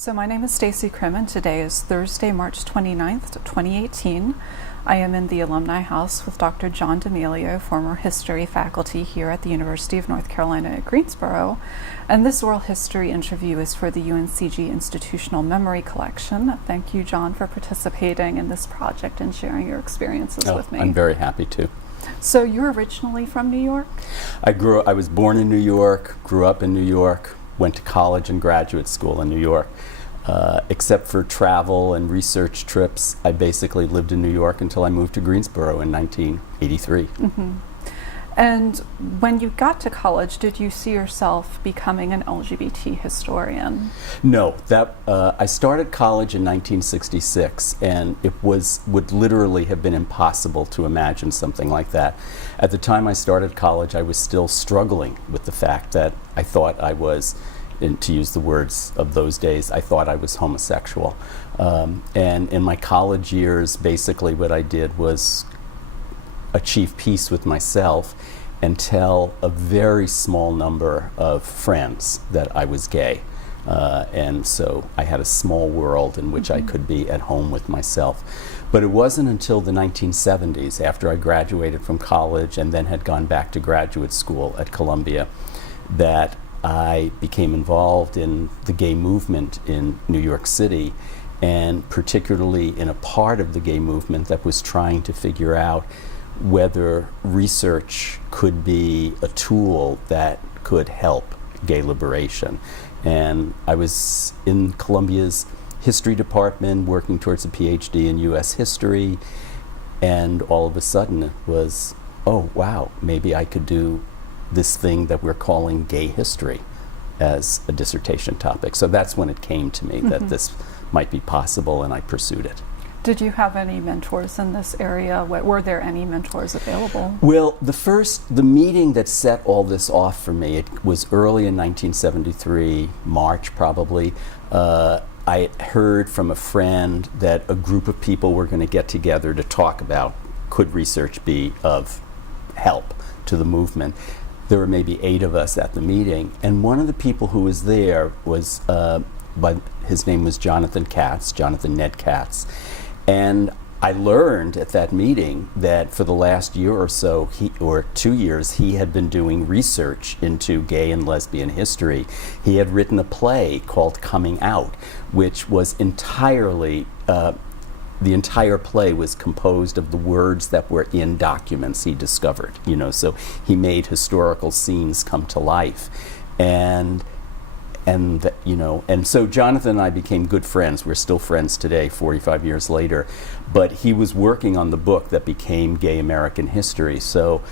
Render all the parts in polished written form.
So my name is Stacy Krim, and today is Thursday, March 29th, 2018. I am in the Alumni House with Dr. John D'Amelio, former history faculty here at the University of North Carolina at Greensboro. And this oral history interview is for the UNCG Institutional Memory Collection. Thank you, John, for participating in this project and sharing your experiences with me. I'm very happy to. So you're originally from New York? I was born in New York, grew up in New York, went to college and graduate school in New York. Except for travel and research trips, I basically lived in New York until I moved to Greensboro in 1983. Mm-hmm. And when you got to college, did you see yourself becoming an LGBT historian? No, I started college in 1966, and it would literally have been impossible to imagine something like that. At the time I started college, I was still struggling with the fact that I thought I was, and to use the words of those days, I thought I was homosexual. And in my college years, basically what I did was achieve peace with myself and tell a very small number of friends that I was gay. And so I had a small world in which I could be at home with myself. But it wasn't until the 1970s, after I graduated from college and then had gone back to graduate school at Columbia, that I became involved in the gay movement in New York City, and particularly in a part of the gay movement that was trying to figure out whether research could be a tool that could help gay liberation. And I was in Columbia's history department working towards a PhD in US history, and all of a sudden it was, oh wow, maybe I could do this thing that we're calling gay history as a dissertation topic. So that's when it came to me that this might be possible, and I pursued it. Did you have any mentors in this area? Were there any mentors available? Well, the meeting that set all this off for me, it was early in 1973, March probably. I heard from a friend that a group of people were going to get together to talk about, could research be of help to the movement? There were maybe 8 of us at the meeting, and one of the people who was there was, his name was Jonathan Ned Katz. And I learned at that meeting that for the last year or so, or 2 years, he had been doing research into gay and lesbian history. He had written a play called Coming Out, which was entirely, the entire play was composed of the words that were in documents he discovered, so he made historical scenes come to life. And so Jonathan and I became good friends. We're still friends today, 45 years later. But he was working on the book that became Gay American History. So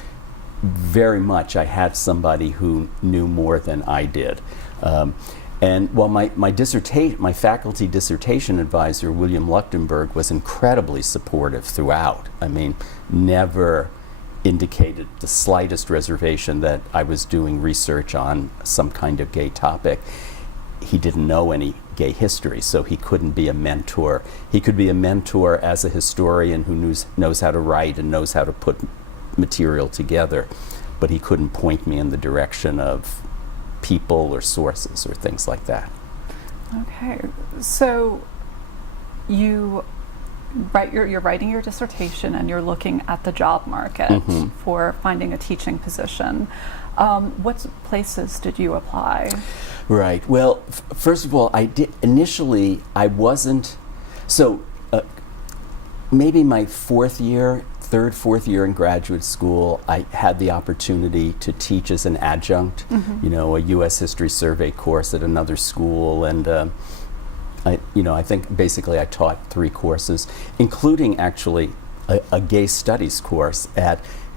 very much I had somebody who knew more than I did. And while my faculty dissertation advisor, William Luchtenberg, was incredibly supportive throughout. I mean, never indicated the slightest reservation that I was doing research on some kind of gay topic. He didn't know any gay history, so he couldn't be a mentor. He could be a mentor as a historian who knows how to write and knows how to put material together, but he couldn't point me in the direction of people or sources or things like that. Okay, so you're writing your dissertation and you're looking at the job market for finding a teaching position. What places did you apply? Right. Well, first of all, I wasn't. So maybe my third, fourth year in graduate school, I had the opportunity to teach as an adjunct, a U.S. History Survey course at another school, and I think basically I taught 3 courses, including actually a gay studies course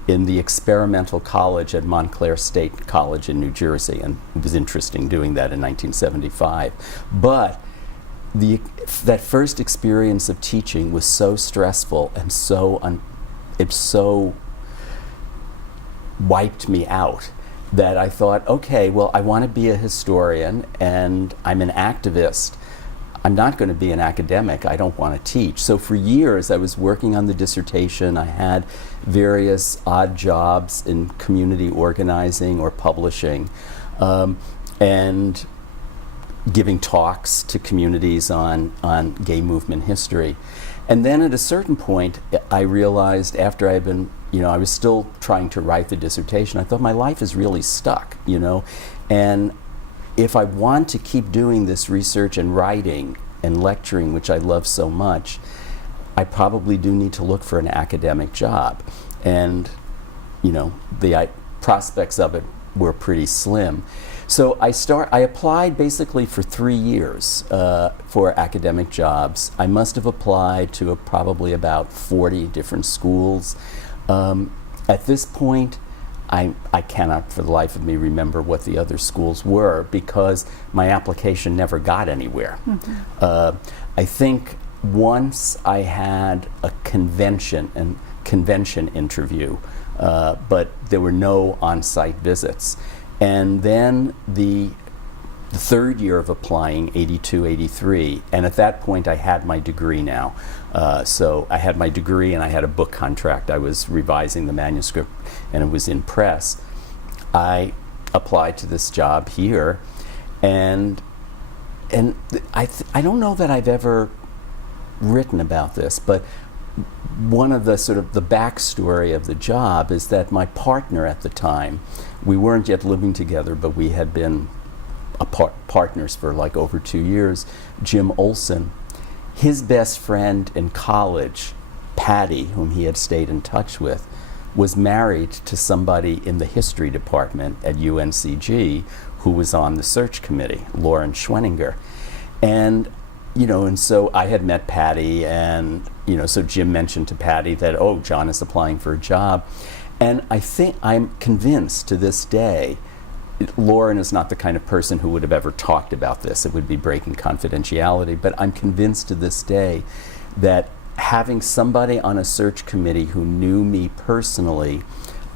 in the experimental college at Montclair State College in New Jersey, and it was interesting doing that in 1975. But that first experience of teaching was so stressful and it so wiped me out that I thought, okay, well, I want to be a historian and I'm an activist. I'm not going to be an academic. I don't want to teach. So for years I was working on the dissertation. I had various odd jobs in community organizing or publishing. And giving talks to communities on gay movement history. And then at a certain point, I realized after I'd been, I was still trying to write the dissertation, I thought my life is really stuck, and if I want to keep doing this research and writing and lecturing, which I love so much, I probably do need to look for an academic job. And, the prospects of it were pretty slim. So I applied basically for 3 years for academic jobs. I must have applied to probably about 40 different schools. At this point, I cannot for the life of me remember what the other schools were because my application never got anywhere. Mm-hmm. I think once I had a convention interview, but there were no on-site visits. And then the third year of applying, 82, 83, and at that point I had my degree now. So I had my degree and I had a book contract. I was revising the manuscript and it was in press. I applied to this job here, and I don't know that I've ever written about this, but one of the sort of the backstory of the job is that my partner at the time, we weren't yet living together, but we had been partners for like over 2 years, Jim Olson. His best friend in college, Patty, whom he had stayed in touch with, was married to somebody in the history department at UNCG who was on the search committee, Lauren Schwenninger. And and so I had met Patty, and so Jim mentioned to Patty that, oh, John is applying for a job. And I'm convinced to this day, Lauren is not the kind of person who would have ever talked about this. It would be breaking confidentiality. But I'm convinced to this day that having somebody on a search committee who knew me personally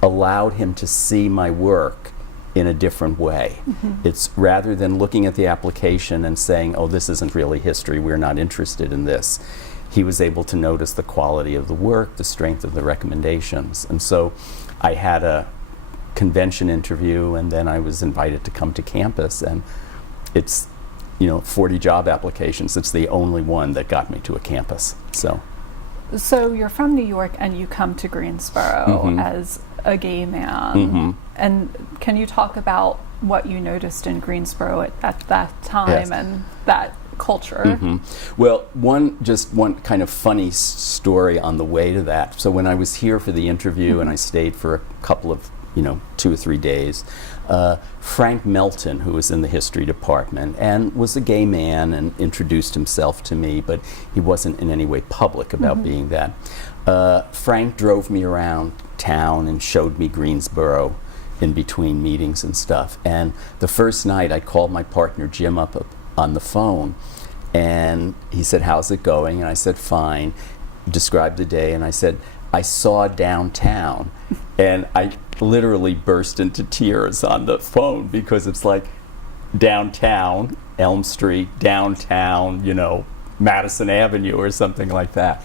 allowed him to see my work in a different way. Mm-hmm. It's rather than looking at the application and saying, oh, this isn't really history, we're not interested in this. He was able to notice the quality of the work, the strength of the recommendations. And so I had a convention interview, and then I was invited to come to campus, and it's 40 job applications. It's the only one that got me to a campus. So you're from New York and you come to Greensboro mm-hmm. as a gay man. Mm-hmm. And can you talk about what you noticed in Greensboro at that time yes. and that culture? Mm-hmm. Well, one kind of funny story on the way to that. So when I was here for the interview mm-hmm. and I stayed for a couple of 2 or 3 days, Frank Melton, who was in the history department and was a gay man and introduced himself to me, but he wasn't in any way public about mm-hmm. being that. Frank drove me around town and showed me Greensboro in between meetings and stuff. And the first night I called my partner Jim up on the phone, and he said, how's it going? And I said, fine. Described the day, and I said, I saw downtown. And I literally burst into tears on the phone because it's like downtown, Elm Street, downtown, Madison Avenue or something like that.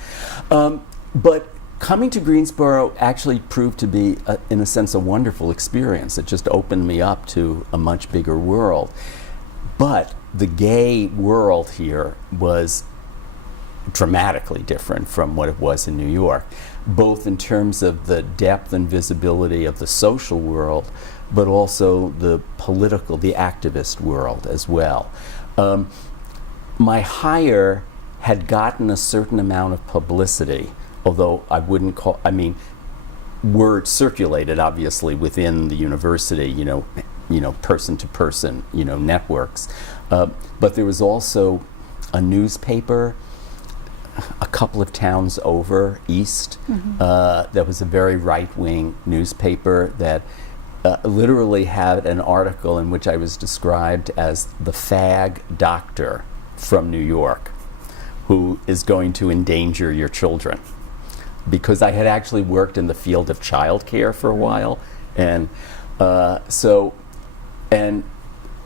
But coming to Greensboro actually proved to be, in a sense, a wonderful experience. It just opened me up to a much bigger world. But the gay world here was dramatically different from what it was in New York, both in terms of the depth and visibility of the social world, but also the political, the activist world as well. My hire had gotten a certain amount of publicity, although I wouldn't word circulated obviously within the university, person to person, networks. But there was also a newspaper a couple of towns over east. Mm-hmm. That was a very right-wing newspaper that literally had an article in which I was described as the fag doctor from New York who is going to endanger your children. Because I had actually worked in the field of childcare for a while, and and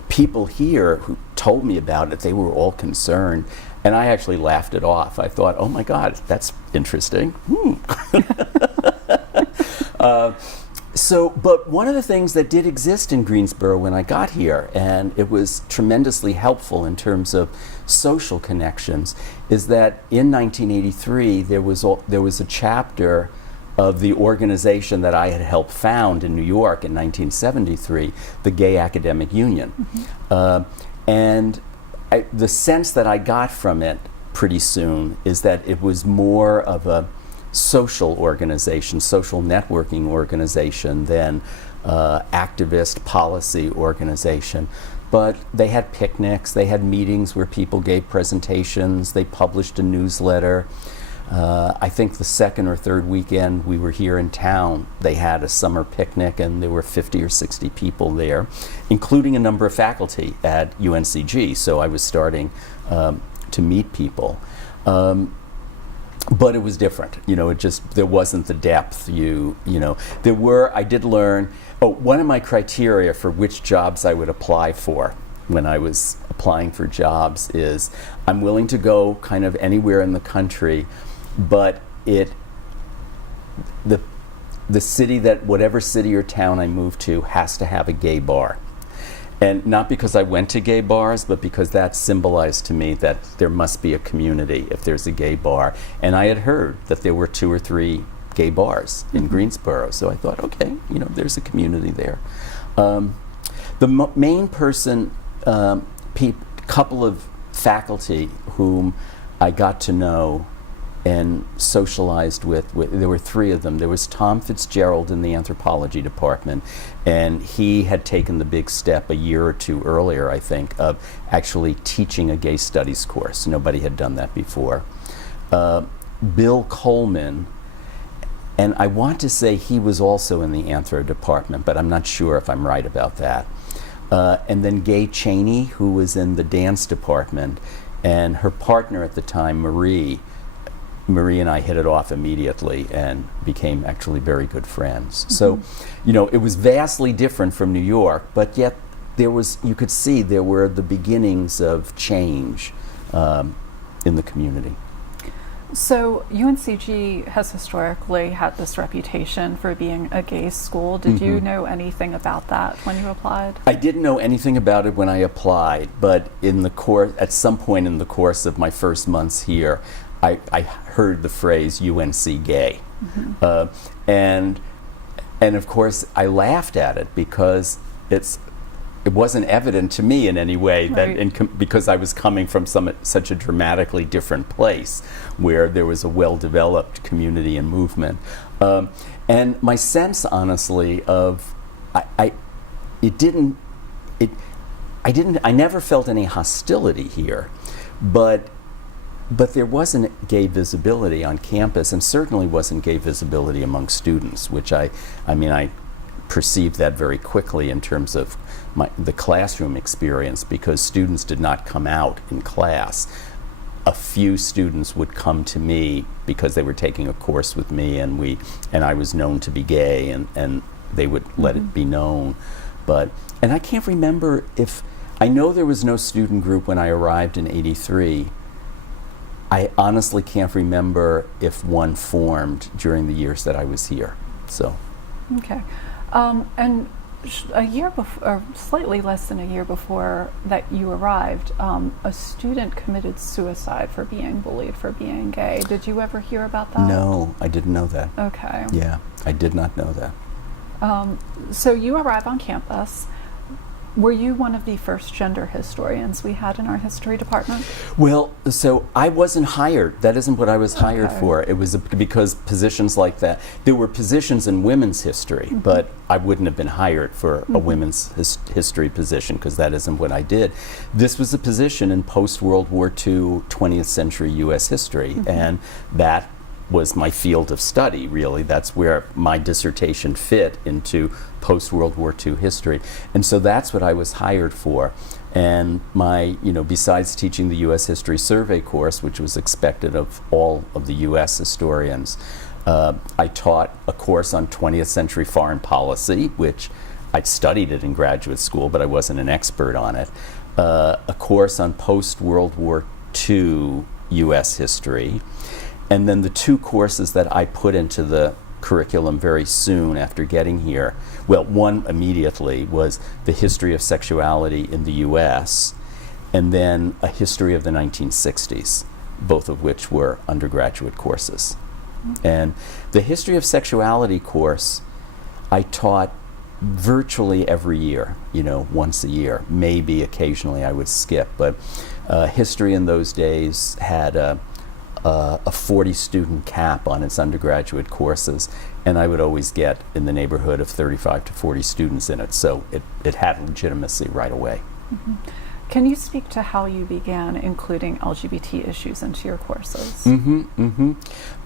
people here who told me about it, they were all concerned, and I actually laughed it off. I thought, oh my God, that's interesting. But one of the things that did exist in Greensboro when I got here, and it was tremendously helpful in terms of social connections, is that in 1983 there was a chapter of the organization that I had helped found in New York in 1973, the Gay Academic Union. And the sense that I got from it pretty soon is that it was more of a social organization, social networking organization than activist policy organization. But they had picnics, they had meetings where people gave presentations, they published a newsletter. I think the second or third weekend we were here in town, they had a summer picnic and there were 50 or 60 people there, including a number of faculty at UNCG, so I was starting to meet people. But it was different, there wasn't the depth, I did learn, one of my criteria for which jobs I would apply for when I was applying for jobs is I'm willing to go kind of anywhere in the country, but the city whatever city or town I move to has to have a gay bar. And not because I went to gay bars, but because that symbolized to me that there must be a community if there's a gay bar. And I had heard that there were 2 or 3 gay bars in Greensboro, so I thought, okay, there's a community there. The main person, couple of faculty whom I got to know and socialized with, there were 3 of them. There was Tom Fitzgerald in the anthropology department, and he had taken the big step a year or 2 earlier, I think, of actually teaching a gay studies course. Nobody had done that before. Bill Coleman, and I want to say he was also in the anthro department, but I'm not sure if I'm right about that. And then Gay Cheney, who was in the dance department, and her partner at the time, Marie and I hit it off immediately and became actually very good friends. So, it was vastly different from New York, but yet you could see there were the beginnings of change in the community. So UNCG has historically had this reputation for being a gay school. Did you know anything about that when you applied? I didn't know anything about it when I applied, but at some point in the course of my first months here, I heard the phrase UNC gay. And of course I laughed at it because it wasn't evident to me in any way that because I was coming from such a dramatically different place where there was a well-developed community and movement. And my sense, honestly, I never felt any hostility here, but there wasn't gay visibility on campus, and certainly wasn't gay visibility among students, which I perceived that very quickly in terms of the classroom experience, because students did not come out in class. A few students would come to me because they were taking a course with me, and I was known to be gay, and they would let it be known. And I can't remember I know there was no student group when I arrived in '83. I honestly can't remember if one formed during the years that I was here. So. Okay. And a year before, or slightly less than a year before that you arrived, a student committed suicide for being bullied for being gay. Did you ever hear about that? No, I didn't know that. Okay. Yeah, I did not know that. So you arrive on campus. Were you one of the first gender historians we had in our history department? Well, so I wasn't hired. That isn't what I was hired for. It was because positions like that, there were positions in women's history, but I wouldn't have been hired for a women's history position because that isn't what I did. This was a position in post-World War II, 20th century U.S. history, and that was my field of study, really. That's where my dissertation fit into post-World War II history. And so that's what I was hired for. And besides teaching the U.S. History Survey course, which was expected of all of the U.S. historians, I taught a course on 20th century foreign policy, which I'd studied it in graduate school, but I wasn't an expert on it. A course on post-World War II U.S. history. And then the 2 courses that I put into the curriculum very soon after getting here. Well, one immediately was the history of sexuality in the U.S., and then a history of the 1960s, both of which were undergraduate courses. And the history of sexuality course I taught virtually every year, once a year. Maybe occasionally I would skip, but history in those days had a 40-student cap on its undergraduate courses, and I would always get in the neighborhood of 35 to 40 students in it, so it had legitimacy right away. Mm-hmm. Can you speak to how you began including LGBT issues into your courses?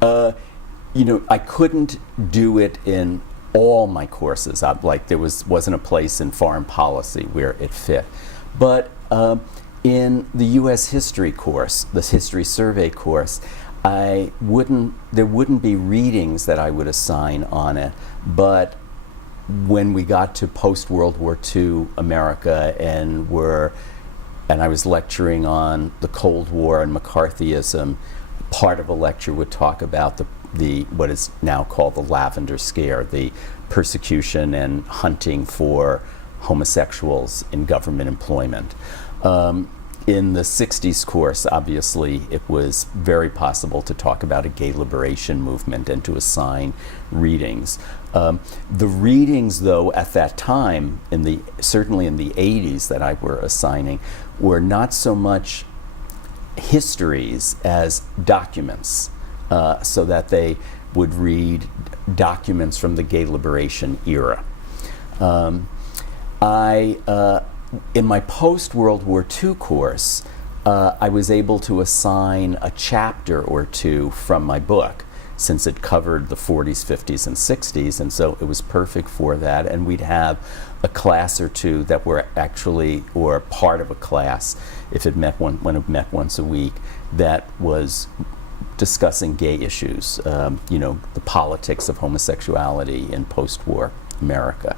I couldn't do it in all my courses. There wasn't a place in foreign policy where it fit. But in the U.S. history course, the history survey course, there wouldn't be readings that I would assign on it, but when we got to post-World War II America and I was lecturing on the Cold War and McCarthyism, part of a lecture would talk about the what is now called the Lavender Scare, the persecution and hunting for homosexuals in government employment. In the 60s course, obviously, it was very possible to talk about a gay liberation movement and to assign readings. The readings, though, at that time, certainly in the 80s that I were assigning, were not so much histories as documents, so that they would read documents from the gay liberation era. In my post-World War II course, I was able to assign a chapter or two from my book, since it covered the 40s, 50s, and 60s, and so it was perfect for that. And we'd have a class or two that were actually, or part of a class, if it met when it met once a week, that was discussing gay issues, the politics of homosexuality in post-war America.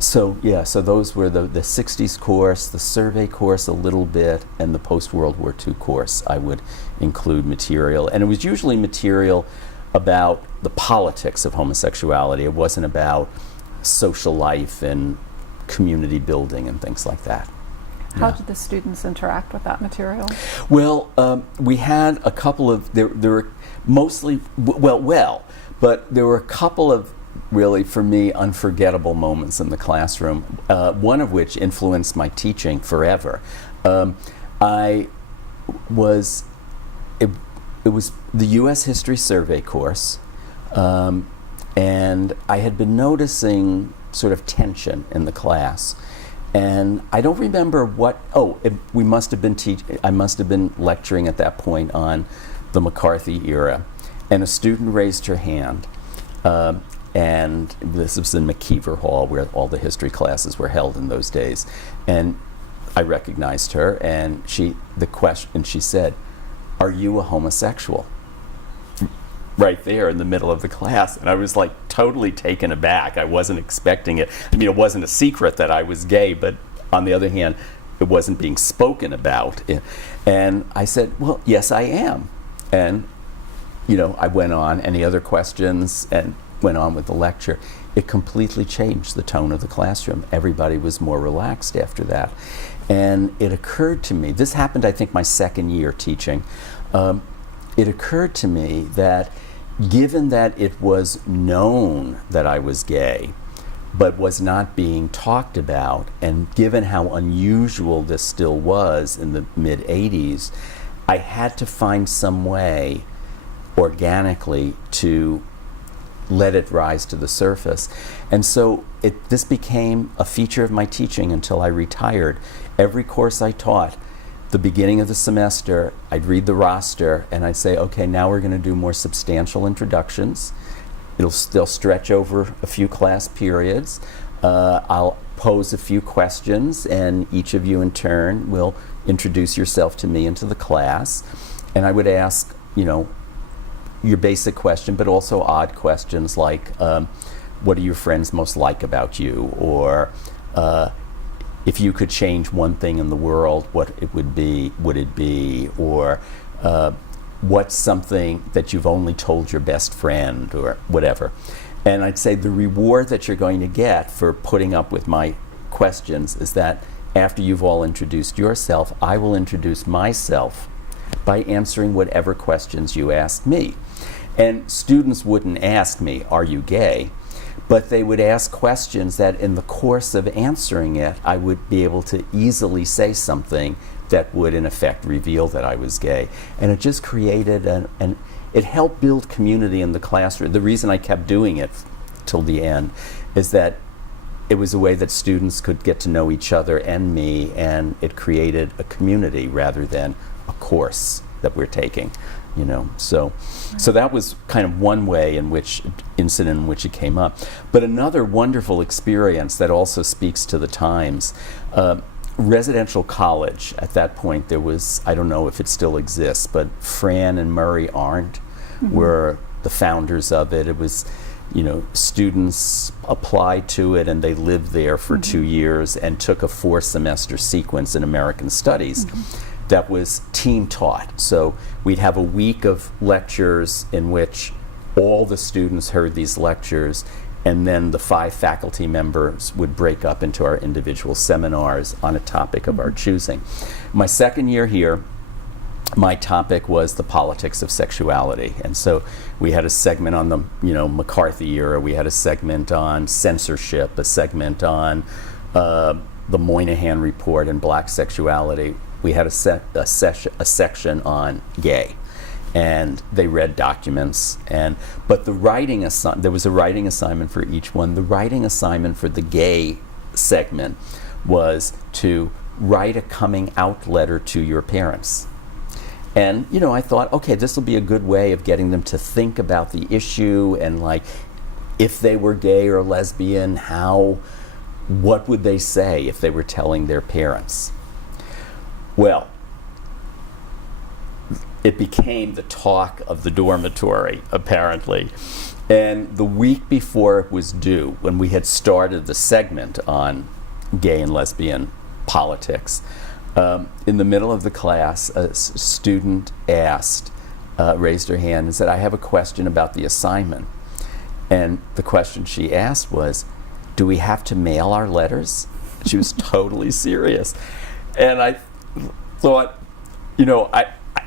So those were the 60s course, the survey course a little bit, and the post-World War II course. I would include material, and it was usually material about the politics of homosexuality. It wasn't about social life and community building and things like that. How did the students interact with that material? Well, we had a couple of, there were mostly, but there were a couple of really, for me, unforgettable moments in the classroom, one of which influenced my teaching forever. It was the U.S. History Survey course, and I had been noticing sort of tension in the class. And I don't remember I must have been lecturing at that point on the McCarthy era, and a student raised her hand. And this was in McKeever Hall, where all the history classes were held in those days. And I recognized her, and she said, "Are you a homosexual?" Right there in the middle of the class. And I was like totally taken aback. I wasn't expecting it. I mean, it wasn't a secret that I was gay, but on the other hand, it wasn't being spoken about. And I said, "Well, yes, I am." And, I went on. Any other questions? And went on with the lecture. It completely changed the tone of the classroom. Everybody was more relaxed after that. And it occurred to me, this happened I think my second year teaching, it occurred to me that given that it was known that I was gay, but was not being talked about, and given how unusual this still was in the mid-'80s, I had to find some way organically to let it rise to the surface. And so this became a feature of my teaching until I retired. Every course I taught, the beginning of the semester, I'd read the roster and I'd say, okay, now we're going to do more substantial introductions. They'll stretch over a few class periods. I'll pose a few questions, and each of you in turn will introduce yourself to me and to the class. And I would ask, your basic question, but also odd questions like, what do your friends most like about you? Or if you could change one thing in the world, what it would it be? Or what's something that you've only told your best friend or whatever. And I'd say the reward that you're going to get for putting up with my questions is that after you've all introduced yourself, I will introduce myself by answering whatever questions you ask me. And students wouldn't ask me, "Are you gay?" But they would ask questions that in the course of answering it, I would be able to easily say something that would in effect reveal that I was gay. And it just created it helped build community in the classroom. The reason I kept doing it till the end is that it was a way that students could get to know each other and me, and it created a community rather than a course that we're taking, you know. So that was kind of one way incident in which it came up. But another wonderful experience that also speaks to the times, residential college. At that point there was, I don't know if it still exists, but Fran and Murray Arndt were the founders of it. It was, you know, students applied to it and they lived there for 2 years and took a 4-semester sequence in American Studies that was team taught. So we'd have a week of lectures in which all the students heard these lectures, and then the 5 faculty members would break up into our individual seminars on a topic of our choosing. My second year here, my topic was the politics of sexuality. And so we had a segment on the, you know, McCarthy era, we had a segment on censorship, a segment on the Moynihan Report and black sexuality. We had a section on gay. And they read documents, but the writing there was a writing assignment for each one. The writing assignment for the gay segment was to write a coming out letter to your parents. And, you know, I thought, okay, this will be a good way of getting them to think about the issue, and like, if they were gay or lesbian, what would they say if they were telling their parents? Well, it became the talk of the dormitory, apparently. And the week before it was due, when we had started the segment on gay and lesbian politics, in the middle of the class, a student raised her hand and said, "I have a question about the assignment." And the question she asked was, "Do we have to mail our letters?" She was totally serious. And I thought, you know,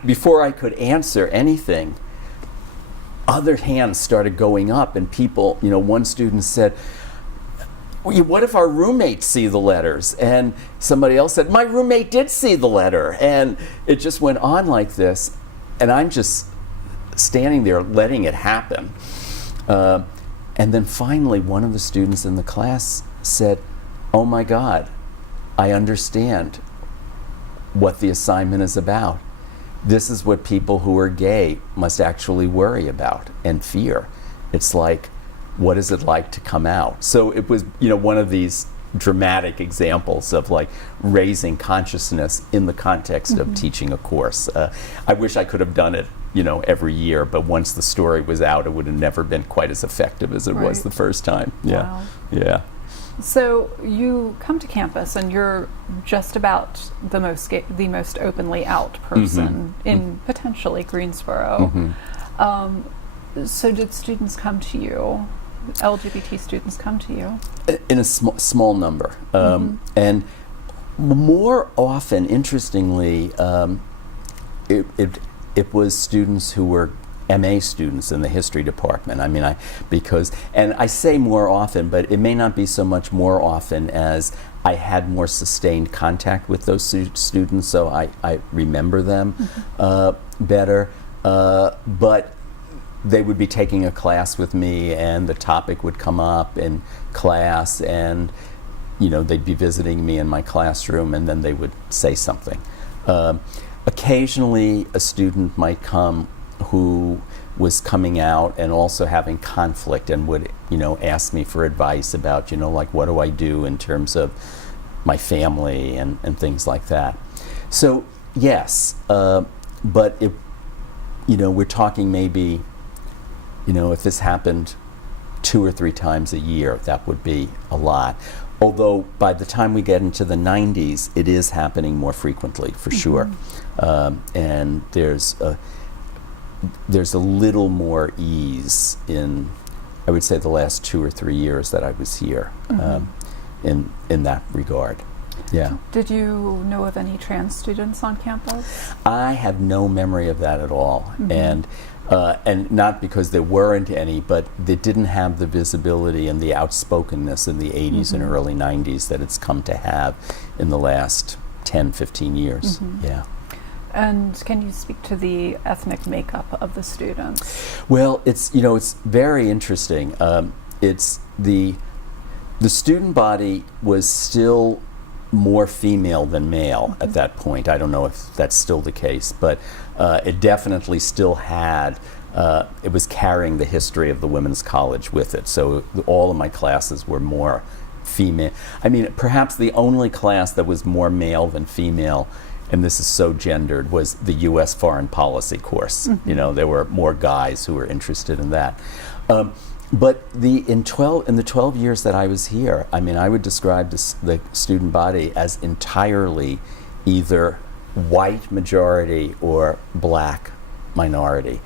before I could answer anything, other hands started going up, and people, you know, one student said, "What if our roommates see the letters?" And somebody else said, "My roommate did see the letter." And it just went on like this, and I'm just standing there letting it happen. And then finally one of the students in the class said, "Oh my God, I understand what the assignment is about. This is what people who are gay must actually worry about and fear. It's like, what is it like to come out?" So it was, you know, one of these dramatic examples of like raising consciousness in the context of teaching a course. I wish I could have done it, you know, every year, but once the story was out, it would have never been quite as effective as it was the first time. Yeah. Wow. Yeah. So you come to campus and you're just about the most openly out person in potentially Greensboro. So did students come to you? LGBT students come to you? In a small number. And more often, interestingly, it was students who were MA students in the history department. I mean, and I say more often, but it may not be so much more often as I had more sustained contact with those students, so I remember them better. But they would be taking a class with me, and the topic would come up in class, and you know, they'd be visiting me in my classroom, and then they would say something. Occasionally, a student might come who was coming out and also having conflict, and would, you know, ask me for advice about, you know, like, what do I do in terms of my family and things like that. So yes, but it, you know, we're talking maybe, you know, if this happened 2 or 3 times a year, that would be a lot. Although by the time we get into the 90s, it is happening more frequently, for sure. And there's there's a little more ease in, I would say, the last 2 or 3 years that I was here, in that regard. Yeah. Did you know of any trans students on campus? I have no memory of that at all, and not because there weren't any, but they didn't have the visibility and the outspokenness in the 80s and early 90s that it's come to have in the last 10, 15 years. Yeah. And can you speak to the ethnic makeup of the students? Well, it's very interesting. It's the student body was still more female than male at that point. I don't know if that's still the case, but it definitely still had, it was carrying the history of the women's college with it. So all of my classes were more female. I mean, perhaps the only class that was more male than female, and this is so gendered, was the U.S. foreign policy course. There were more guys who were interested in that. But in the 12 years that I was here, I mean, I would describe the student body as entirely either white majority or black minority.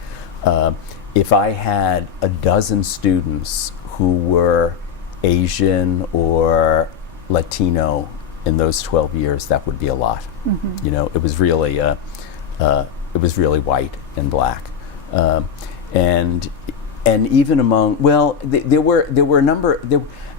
If I had a dozen students who were Asian or Latino in those 12 years, that would be a lot. It was really white and black, and even among, well, there were a number.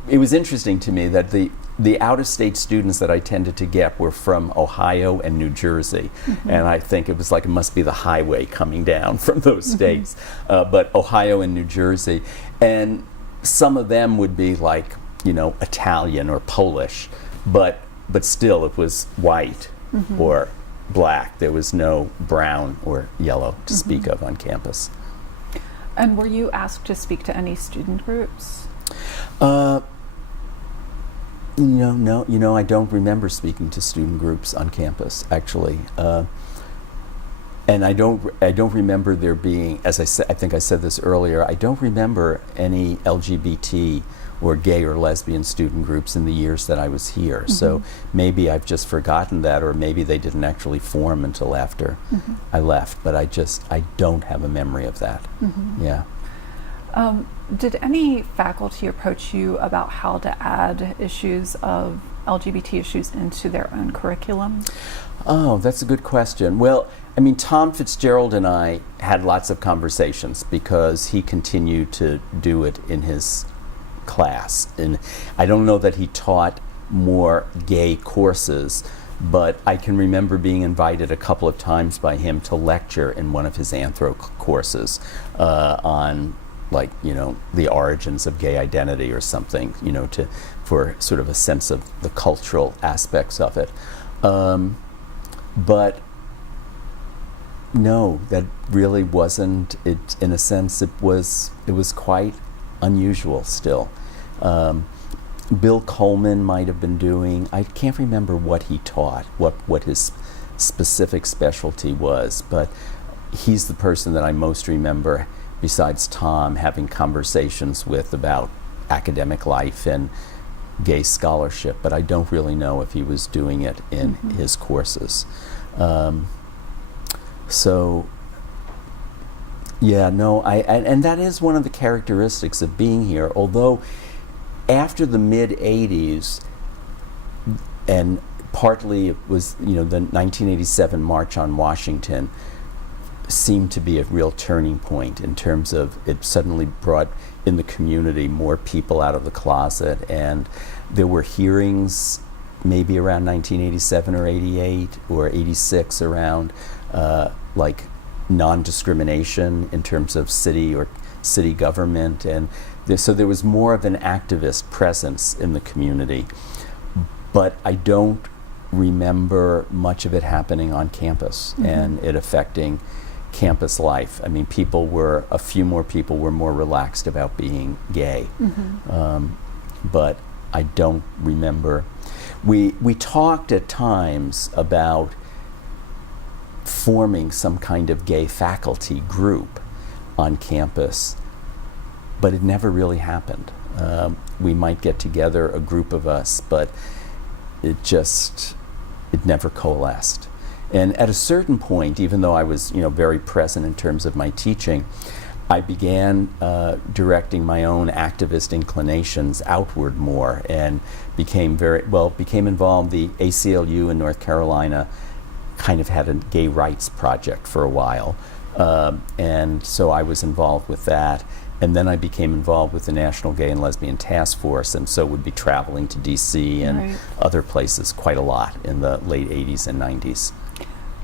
It was interesting to me that the out-of-state students that I tended to get were from Ohio and New Jersey, and I think it was like it must be the highway coming down from those states. But Ohio and New Jersey, and some of them would be like Italian or Polish, but still it was white or black. There was no brown or yellow to speak of on campus. And were you asked to speak to any student groups? No. I don't remember speaking to student groups on campus, actually. And I don't remember there being, as I said, I think I said this earlier, I don't remember any LGBT or gay or lesbian student groups in the years that I was here. So maybe I've just forgotten that, or maybe they didn't actually form until after I left. But I don't have a memory of that. Yeah. Did any faculty approach you about how to add issues of LGBT issues into their own curriculum? Oh, that's a good question. Well, I mean, Tom Fitzgerald and I had lots of conversations because he continued to do it in his class. And I don't know that he taught more gay courses, but I can remember being invited a couple of times by him to lecture in one of his anthro courses on, like, the origins of gay identity or something, for sort of a sense of the cultural aspects of it. But no, that really wasn't it. In a sense, it was quite unusual still. Bill Coleman might have been doing, I can't remember what he taught, what his specific specialty was, but he's the person that I most remember, besides Tom, having conversations with about academic life and gay scholarship, but I don't really know if he was doing it in his courses. So yeah, no, and that is one of the characteristics of being here, although after the mid-'80s, and partly it was, the 1987 March on Washington seemed to be a real turning point in terms of it suddenly brought in the community more people out of the closet, and there were hearings maybe around 1987 or 88 or 86 around like non-discrimination in terms of city government, and so there was more of an activist presence in the community, but I don't remember much of it happening on campus and it affecting campus life. I mean, a few more people were more relaxed about being gay, but I don't remember. We talked at times about forming some kind of gay faculty group on campus, but it never really happened. We might get together, a group of us, but it never coalesced. And at a certain point, even though I was, very present in terms of my teaching, I began directing my own activist inclinations outward more, and became involved. The ACLU in North Carolina kind of had a gay rights project for a while, and so I was involved with that. And then I became involved with the National Gay and Lesbian Task Force, and so would be traveling to DC and Right. other places quite a lot in the late 80s and 90s.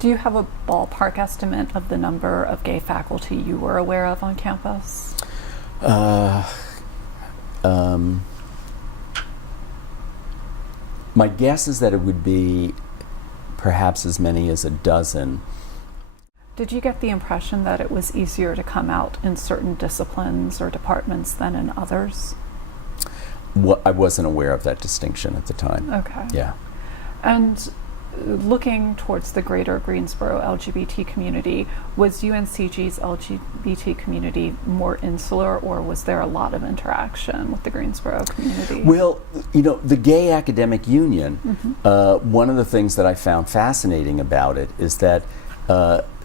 Do you have a ballpark estimate of the number of gay faculty you were aware of on campus? My guess is that it would be perhaps as many as a dozen. Did you get the impression that it was easier to come out in certain disciplines or departments than in others? I wasn't aware of that distinction at the time. Okay. Yeah. And looking towards the greater Greensboro LGBT community, was UNCG's LGBT community more insular, or was there a lot of interaction with the Greensboro community? Well, the Gay Academic Union, one of the things that I found fascinating about it is that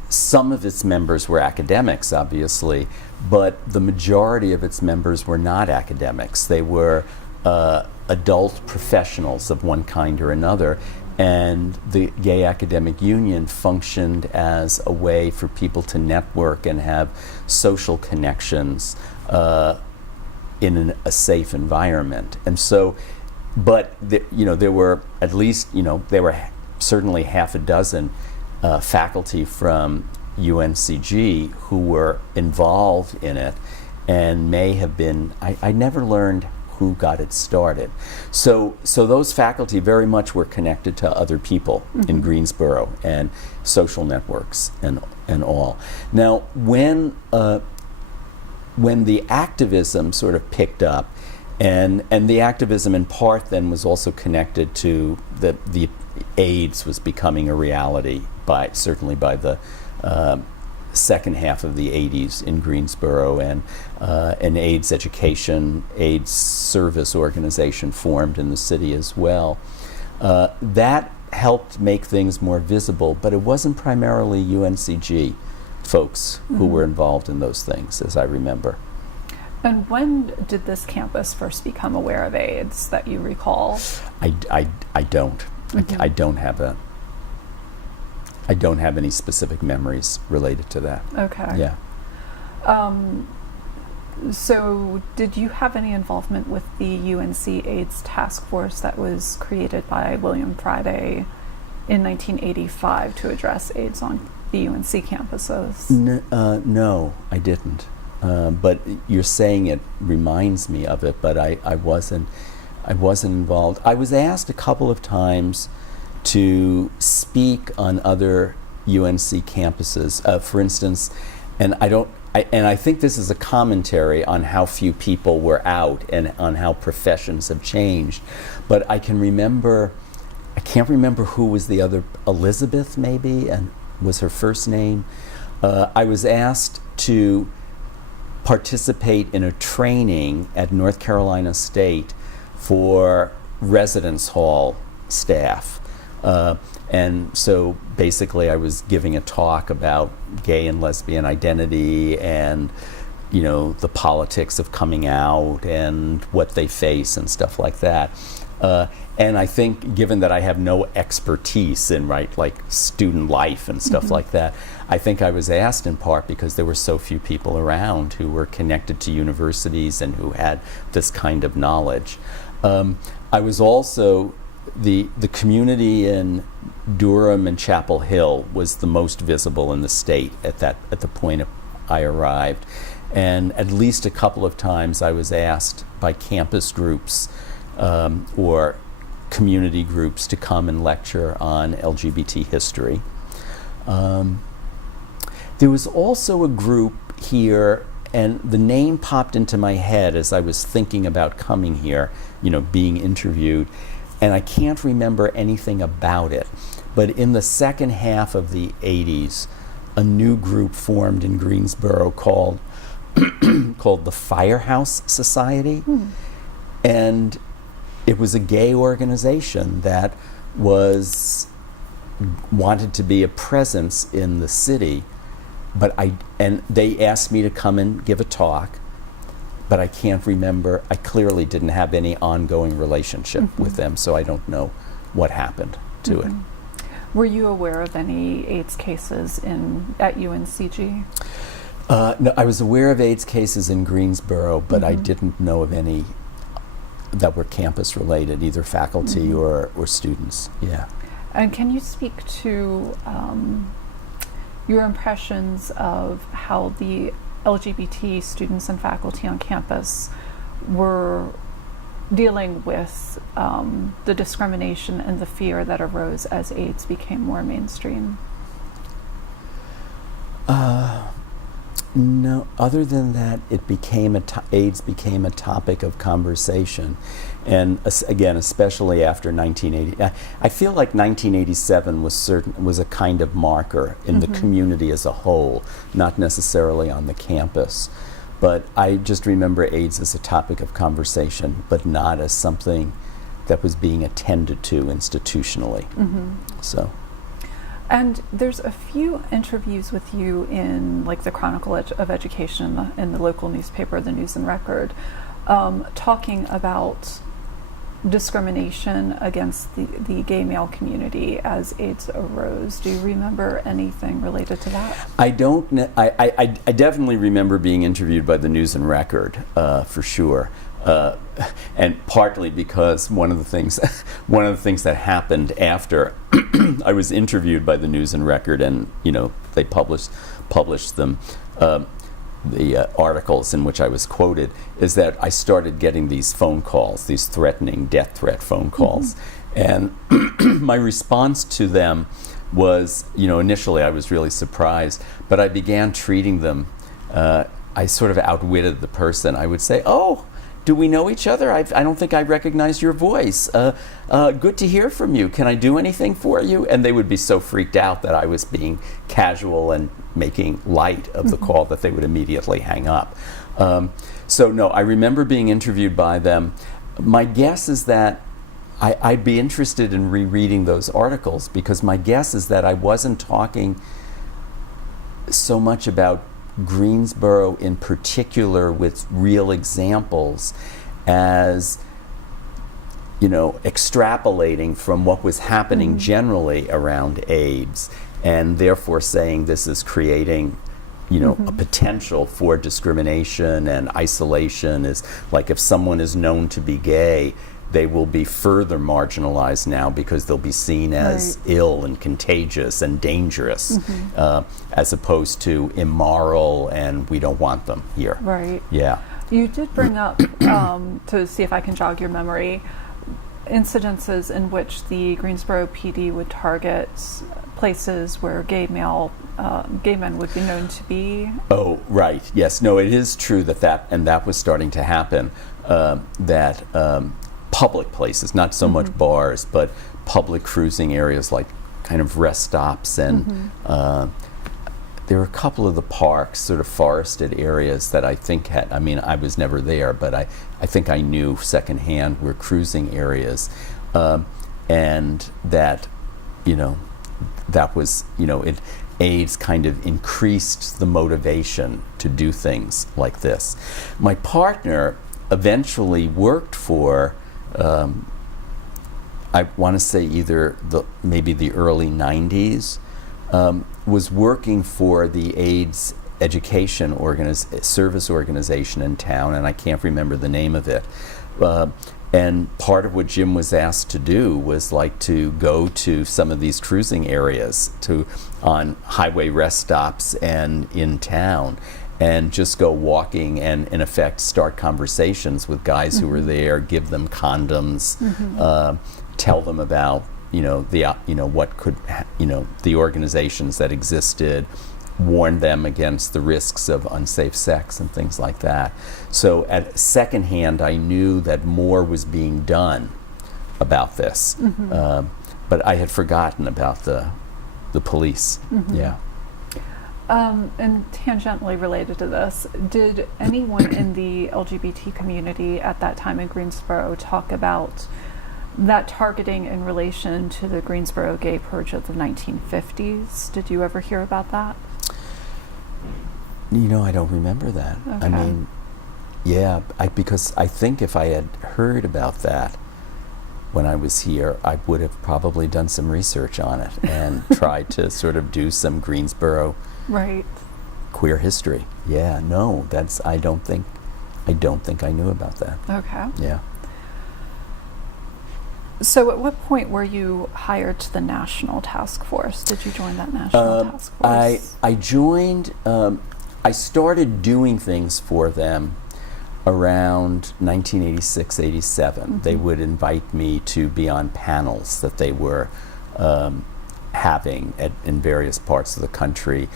some of its members were academics, obviously, but the majority of its members were not academics. They were adult professionals of one kind or another. And the Gay Academic Union functioned as a way for people to network and have social connections in a safe environment. And so, but there were at least, there were certainly half a dozen faculty from UNCG who were involved in it, and may have been, I never learned who got it started. So those faculty very much were connected to other people in Greensboro and social networks and all. Now, when the activism sort of picked up, and the activism in part then was also connected to the AIDS was becoming a reality certainly by the second half of the 80s in Greensboro, and an AIDS education, AIDS service organization formed in the city as well. That helped make things more visible, but it wasn't primarily UNCG folks who were involved in those things, as I remember. And when did this campus first become aware of AIDS that you recall? I don't. I don't have any specific memories related to that. Okay. Yeah. So did you have any involvement with the UNC AIDS task force that was created by William Friday in 1985 to address AIDS on the UNC campuses? No, I didn't. But you're saying it reminds me of it, but I wasn't involved. I was asked a couple of times to speak on other UNC campuses. For instance, and I think this is a commentary on how few people were out and on how professions have changed. But I can't remember who was the other, Elizabeth maybe, and was her first name. I was asked to participate in a training at North Carolina State for residence hall staff. And so basically I was giving a talk about gay and lesbian identity and, the politics of coming out and what they face and stuff like that. And I think, given that I have no expertise in student life and stuff like that, I think I was asked in part because there were so few people around who were connected to universities and who had this kind of knowledge. I was also, the community in Durham and Chapel Hill was the most visible in the state at the point I arrived. And at least a couple of times I was asked by campus groups or community groups to come and lecture on LGBT history. There was also a group here, and the name popped into my head as I was thinking about coming here, being interviewed, and I can't remember anything about it. But in the second half of the 80s, a new group formed in Greensboro called the Firehouse Society. And it was a gay organization that was wanted to be a presence in the city, and they asked me to come and give a talk, but I can't remember. I clearly didn't have any ongoing relationship with them, so I don't know what happened to it. Were you aware of any AIDS cases at UNCG? No, I was aware of AIDS cases in Greensboro, but I didn't know of any that were campus related, either faculty or students. Yeah. And can you speak to your impressions of how the LGBT students and faculty on campus were dealing with the discrimination and the fear that arose as AIDS became more mainstream? No, other than that, it became AIDS became a topic of conversation, and again, especially after 1980. I feel like 1987 was a kind of marker in the community as a whole, not necessarily on the campus. But I just remember AIDS as a topic of conversation, but not as something that was being attended to institutionally. So. And there's a few interviews with you in like the Chronicle of Education in the local newspaper, the News and Record, talking about discrimination against the gay male community as AIDS arose. Do you remember anything related to that? I don't. I definitely remember being interviewed by the News and Record for sure. And partly because one of the things that happened after I was interviewed by the News and Record, and they published them, the articles in which I was quoted, is that I started getting these phone calls, these threatening death threat phone calls, and my response to them was, initially I was really surprised, but I began treating them. I sort of outwitted the person. I would say, "Oh, do we know each other? I don't think I recognize your voice. Good to hear from you. Can I do anything for you?" And they would be so freaked out that I was being casual and making light of the call that they would immediately hang up. So no, I remember being interviewed by them. My guess is that I'd be interested in rereading those articles, because my guess is that I wasn't talking so much about Greensboro in particular with real examples as extrapolating from what was happening generally around AIDS, and therefore saying this is creating a potential for discrimination and isolation. Is like, if someone is known to be gay, they will be further marginalized now because they'll be seen as ill and contagious and dangerous, as opposed to immoral, and we don't want them here. Right. Yeah. You did bring up, to see if I can jog your memory, incidences in which the Greensboro PD would target places where gay men would be known to be. Oh, right. Yes. No, it is true that was starting to happen, public places, not so much bars, but public cruising areas like kind of rest stops, and there were a couple of the parks, sort of forested areas that I think had, I was never there, but I think I knew secondhand were cruising areas, and that, that was, AIDS kind of increased the motivation to do things like this. My partner eventually worked for, I want to say maybe the early 90s, was working for the AIDS education service organization in town, and I can't remember the name of it. And part of what Jim was asked to do was to go to some of these cruising areas, on highway rest stops and in town, and just go walking and in effect start conversations with guys who were there, give them condoms, tell them about what could the organizations that existed, warn them against the risks of unsafe sex and things like that. So at secondhand, I knew that more was being done about this, but I had forgotten about the police. Yeah. And tangentially related to this, did anyone in the LGBT community at that time in Greensboro talk about that targeting in relation to the Greensboro gay purge of the 1950s. Did you ever hear about that? I don't remember that. Okay. I mean, yeah, because I think if I had heard about that when I was here, I would have probably done some research on it and tried to sort of do some Greensboro Right. queer history. Yeah, no, I don't think I knew about that. Okay. Yeah. So at what point were you hired to the National Task Force? Did you join that National Task Force? I joined, I started doing things for them around 1986, 87. They would invite me to be on panels that they were having in various parts of the country.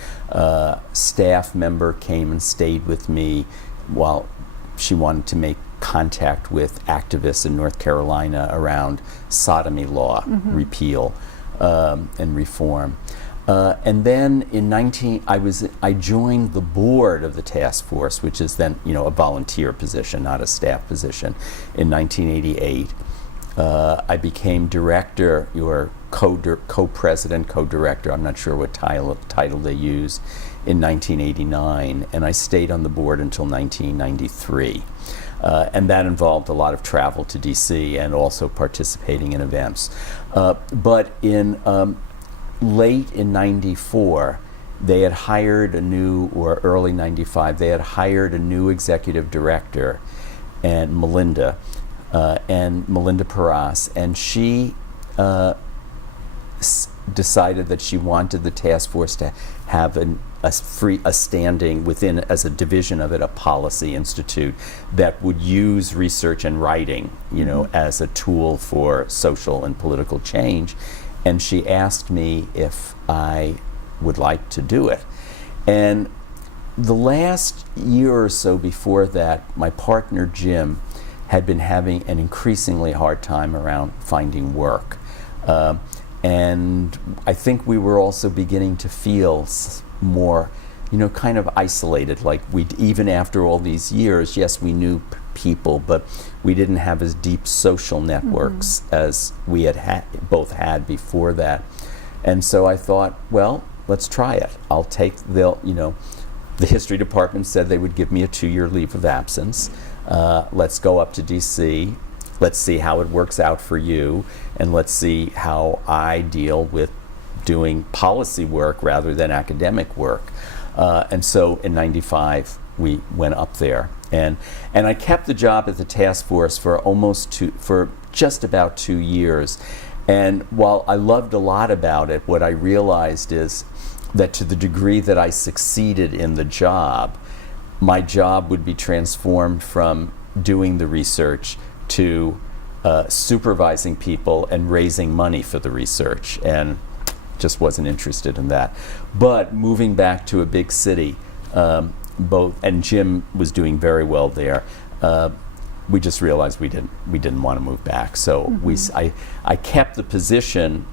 Staff member came and stayed with me while she wanted to make contact with activists in North Carolina around sodomy law repeal and reform. And then in I joined the board of the task force, which is then a volunteer position, not a staff position, in 1988. I became director, or co-president, co-director, I'm not sure what title they use, in 1989, and I stayed on the board until 1993. And that involved a lot of travel to DC and also participating in events. But in late in 94, they had hired or early 95, they had hired a new executive director, and Melinda Paras, and she decided that she wanted the task force to have a standing within, as a division of it, a policy institute that would use research and writing, as a tool for social and political change. And she asked me if I would like to do it. And the last year or so before that, my partner Jim had been having an increasingly hard time around finding work. And I think we were also beginning to feel more, kind of isolated, like even after all these years, yes, we knew people, but we didn't have as deep social networks as we had both had before that. And so I thought, well, let's try it. The history department said they would give me a 2-year leave of absence. Let's go up to DC. Let's see how it works out for you, and let's see how I deal with doing policy work rather than academic work. And so in 95, we went up there. And I kept the job at the task force for just about 2 years. And while I loved a lot about it, what I realized is that to the degree that I succeeded in the job, my job would be transformed from doing the research to supervising people and raising money for the research, and just wasn't interested in that. But moving back to a big city, and Jim was doing very well there, we just realized we didn't want to move back. So I kept the position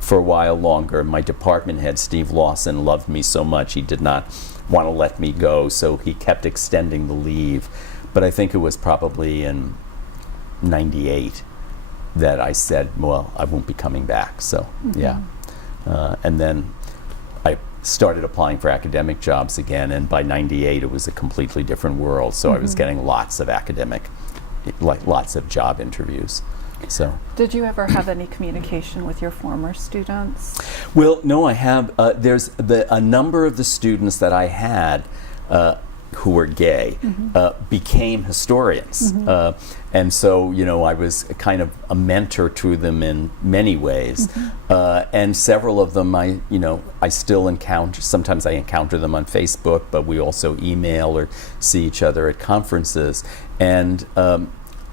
for a while longer. My department head, Steve Lawson, loved me so much he did not want to let me go, so he kept extending the leave. But I think it was probably in 98 that I said, well, I won't be coming back. So yeah. And then I started applying for academic jobs again, and by 98 it was a completely different world. So I was getting lots of job interviews. So did you ever have any communication with your former students? Well, no, I have. There's a number of the students that I had who were gay became historians. And so, I was kind of a mentor to them in many ways. And several of them I still encounter. Sometimes I encounter them on Facebook, but we also email or see each other at conferences. And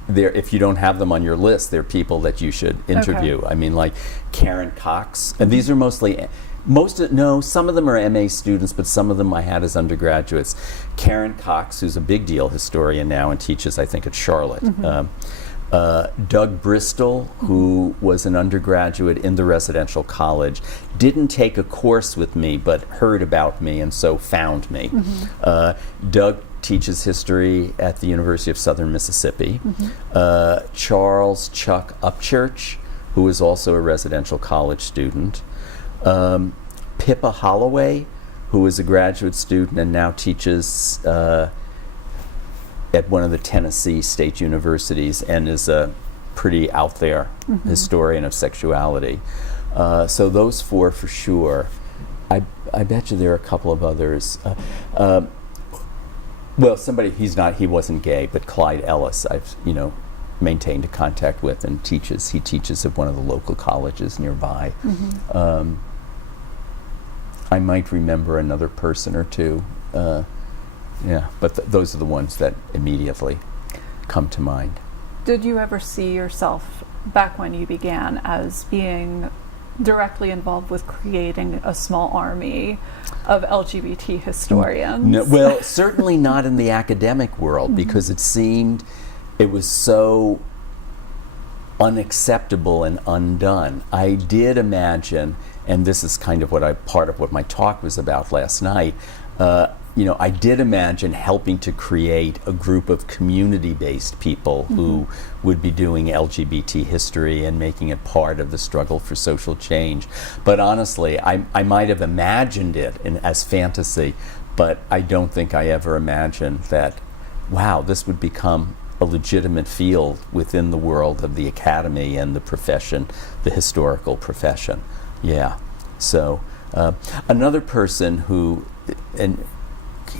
if you don't have them on your list, they're people that you should interview. Okay. I mean, like Karen Cox, and these are some of them are MA students, but some of them I had as undergraduates. Karen Cox, who's a big deal historian now and teaches, I think, at Charlotte. Doug Bristol, who was an undergraduate in the residential college, didn't take a course with me, but heard about me and so found me. Doug teaches history at the University of Southern Mississippi. Charles Chuck Upchurch, who is also a residential college student. Pippa Holloway, who is a graduate student and now teaches at one of the Tennessee state universities and is a pretty out there historian of sexuality. So those four for sure. I bet you there are a couple of others. Well, he wasn't gay, but Clyde Ellis, I've maintained a contact with and teaches. He teaches at one of the local colleges nearby. I might remember another person or two. But those are the ones that immediately come to mind. Did you ever see yourself, back when you began, as being directly involved with creating a small army of LGBT historians? No, well, certainly not in the academic world, because it seemed it was so unacceptable and undone. I did imagine, and this is kind of part of what my talk was about last night, I did imagine helping to create a group of community-based people who would be doing LGBT history and making it part of the struggle for social change. But honestly, I might have imagined it as fantasy, but I don't think I ever imagined that, wow, this would become a legitimate field within the world of the academy and the profession, the historical profession. Yeah. So another person who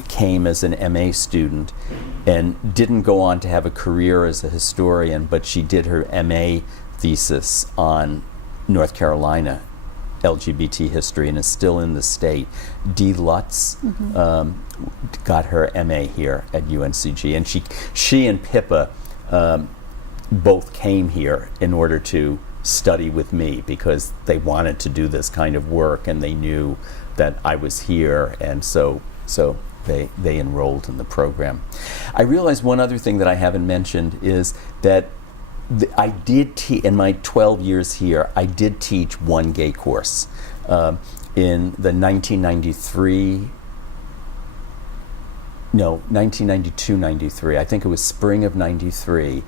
came as an MA student and didn't go on to have a career as a historian, but she did her MA thesis on North Carolina LGBT history and is still in the state. Dee Lutz got her MA here at UNCG, and she and Pippa both came here in order to study with me because they wanted to do this kind of work and they knew that I was here, and so they enrolled in the program. I realize one other thing that I haven't mentioned is that I did in my 12 years here, I did teach one gay course. In the 1992-93, I think it was spring of 93,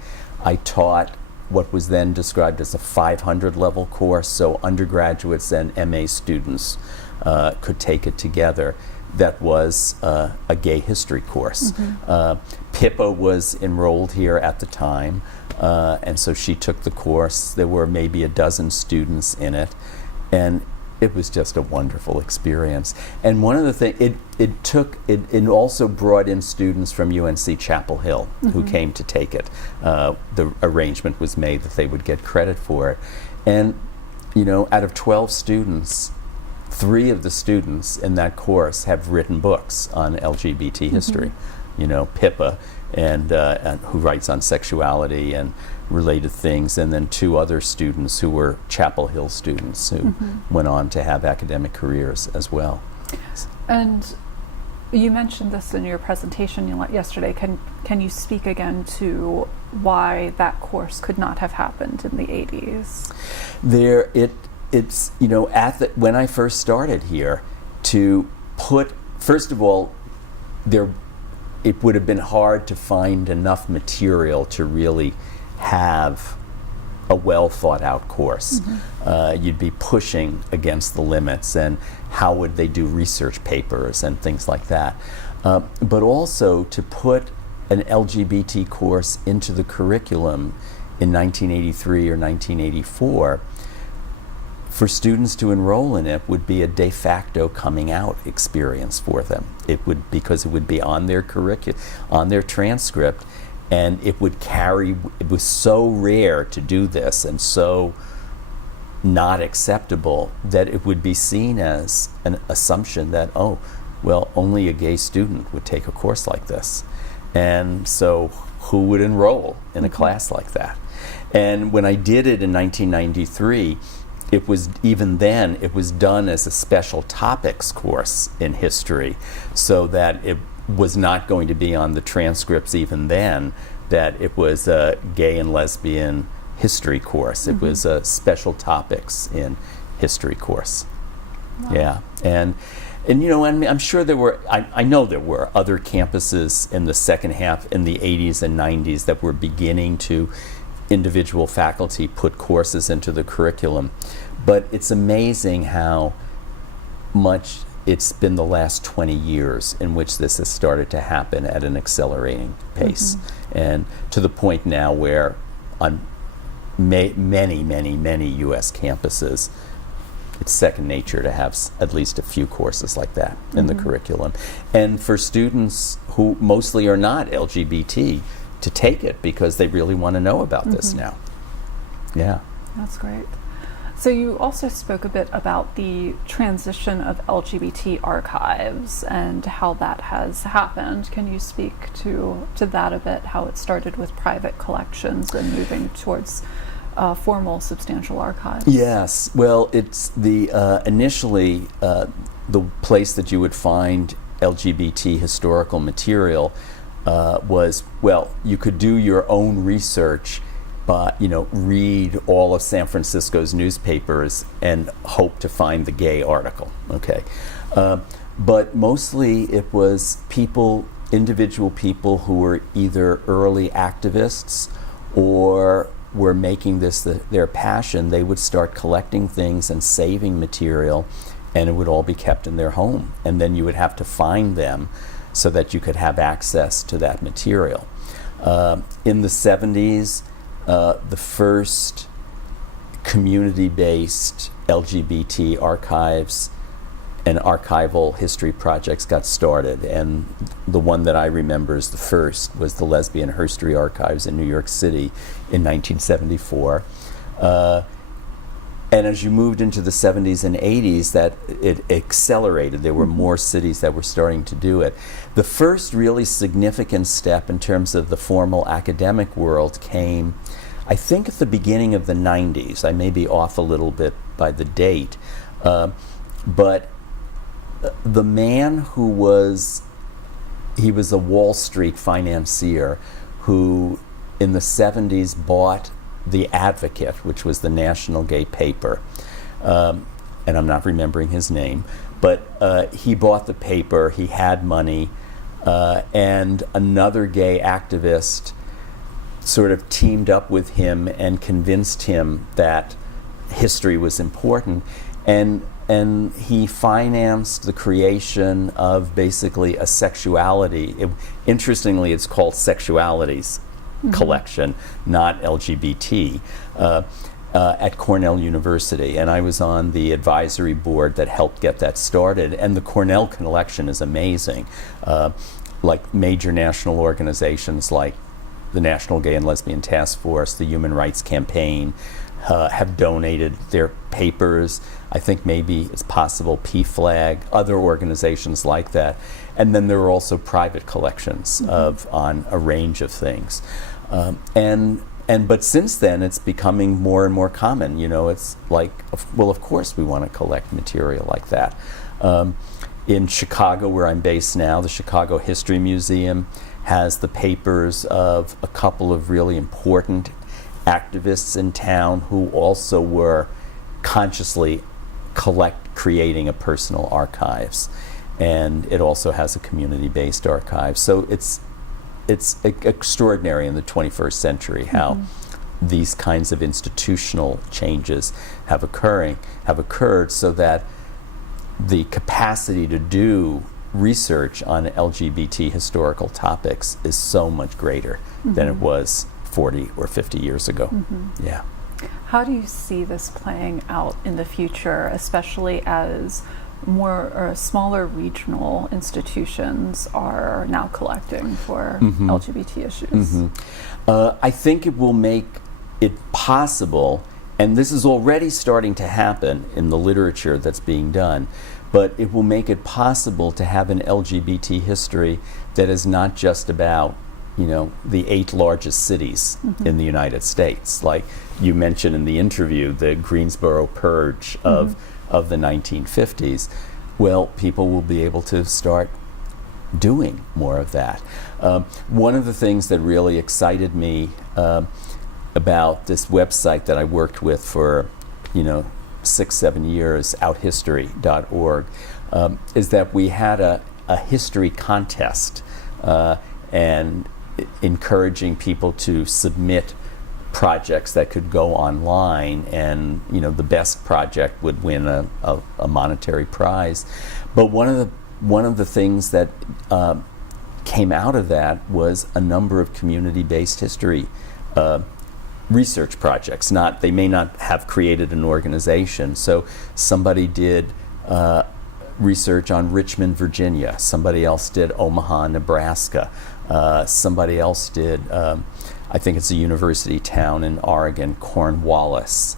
I taught what was then described as a 500 level course, so undergraduates and MA students could take it together. That was a gay history course. Pippa was enrolled here at the time, and so she took the course. There were maybe a dozen students in it, and it was just a wonderful experience. And one of the things, it also brought in students from UNC Chapel Hill who came to take it. The arrangement was made that they would get credit for it. And, out of 12 students, 3 of the students in that course have written books on LGBT history. Pippa, and who writes on sexuality and related things, and then 2 other students who were Chapel Hill students who went on to have academic careers as well. And you mentioned this in your presentation yesterday. Can you speak again to why that course could not have happened in the 80s? It's when I first started here, first of all, it would have been hard to find enough material to really have a well thought out course. You'd be pushing against the limits, and how would they do research papers and things like that. But also to put an LGBT course into the curriculum in 1983 or 1984, for students to enroll in it would be a de facto coming out experience for them. Because it would be on their on their transcript, and it was so rare to do this and so not acceptable that it would be seen as an assumption that, only a gay student would take a course like this. And so who would enroll in a class like that? And when I did it in 1993, it was done as a special topics course in history, so that it was not going to be on the transcripts even then, that it was a gay and lesbian history course. It was a special topics in history course. Wow. Yeah. And And I'm sure there were, I know there were other campuses in the second half in the 80s and 90s that were beginning to individual faculty put courses into the curriculum. But it's amazing how much it's been the last 20 years in which this has started to happen at an accelerating pace. And to the point now where on many U.S. campuses, it's second nature to have at least a few courses like that in the curriculum. And for students who mostly are not LGBT to take it because they really want to know about this now. Yeah. That's great. So you also spoke a bit about the transition of LGBT archives and how that has happened. Can you speak to that a bit, how it started with private collections and moving towards formal substantial archives? Yes. Well, it's the initially the place that you would find LGBT historical material was, well, you could do your own research, but read all of San Francisco's newspapers and hope to find the gay article. Okay, but mostly it was individual people who were either early activists or were making this their passion. They would start collecting things and saving material, and it would all be kept in their home, and then you would have to find them so that you could have access to that material. In the 70s, the first community-based LGBT archives and archival history projects got started, and the one that I remember as the first was the Lesbian History Archives in New York City in 1974. And as you moved into the 70s and 80s, that it accelerated. There were more cities that were starting to do it. The first really significant step in terms of the formal academic world came, I think, at the beginning of the 90s. I may be off a little bit by the date. But the man who was a Wall Street financier who in the 70s bought The Advocate, which was the national gay paper, and I'm not remembering his name, but he bought the paper, he had money, and another gay activist sort of teamed up with him and convinced him that history was important, and he financed the creation of basically a sexuality. Interestingly, it's called Sexualities Collection, not LGBT, at Cornell University. And I was on the advisory board that helped get that started. And the Cornell collection is amazing. Like major national organizations like the National Gay and Lesbian Task Force, the Human Rights Campaign, have donated their papers. I think maybe it's possible PFLAG, other organizations like that. And then there are also private collections on a range of things. But since then, it's becoming more and more common. It's like, well, of course we want to collect material like that. In Chicago, where I'm based now, the Chicago History Museum has the papers of a couple of really important activists in town who also were consciously creating a personal archives, and it also has a community-based archive. So it's extraordinary in the 21st century how these kinds of institutional changes have occurred, so that the capacity to do research on LGBT historical topics is so much greater than it was 40 or 50 years ago. Yeah. How do you see this playing out in the future, especially as more or smaller regional institutions are now collecting for LGBT issues? I think it will make it possible, and this is already starting to happen in the literature that's being done, but it will make it possible to have an LGBT history that is not just about the 8 largest cities in the United States. Like you mentioned in the interview, the Greensboro purge of the 1950s. Well, people will be able to start doing more of that. One of the things that really excited me about this website that I worked with for 6-7 years, outhistory.org, is that we had a history contest and encouraging people to submit projects that could go online, and the best project would win a monetary prize. But one of the things that came out of that was a number of community-based history research projects. They may not have created an organization. So somebody did research on Richmond, Virginia. Somebody else did Omaha, Nebraska. Somebody else did, I think it's a university town in Oregon, Cornwallis.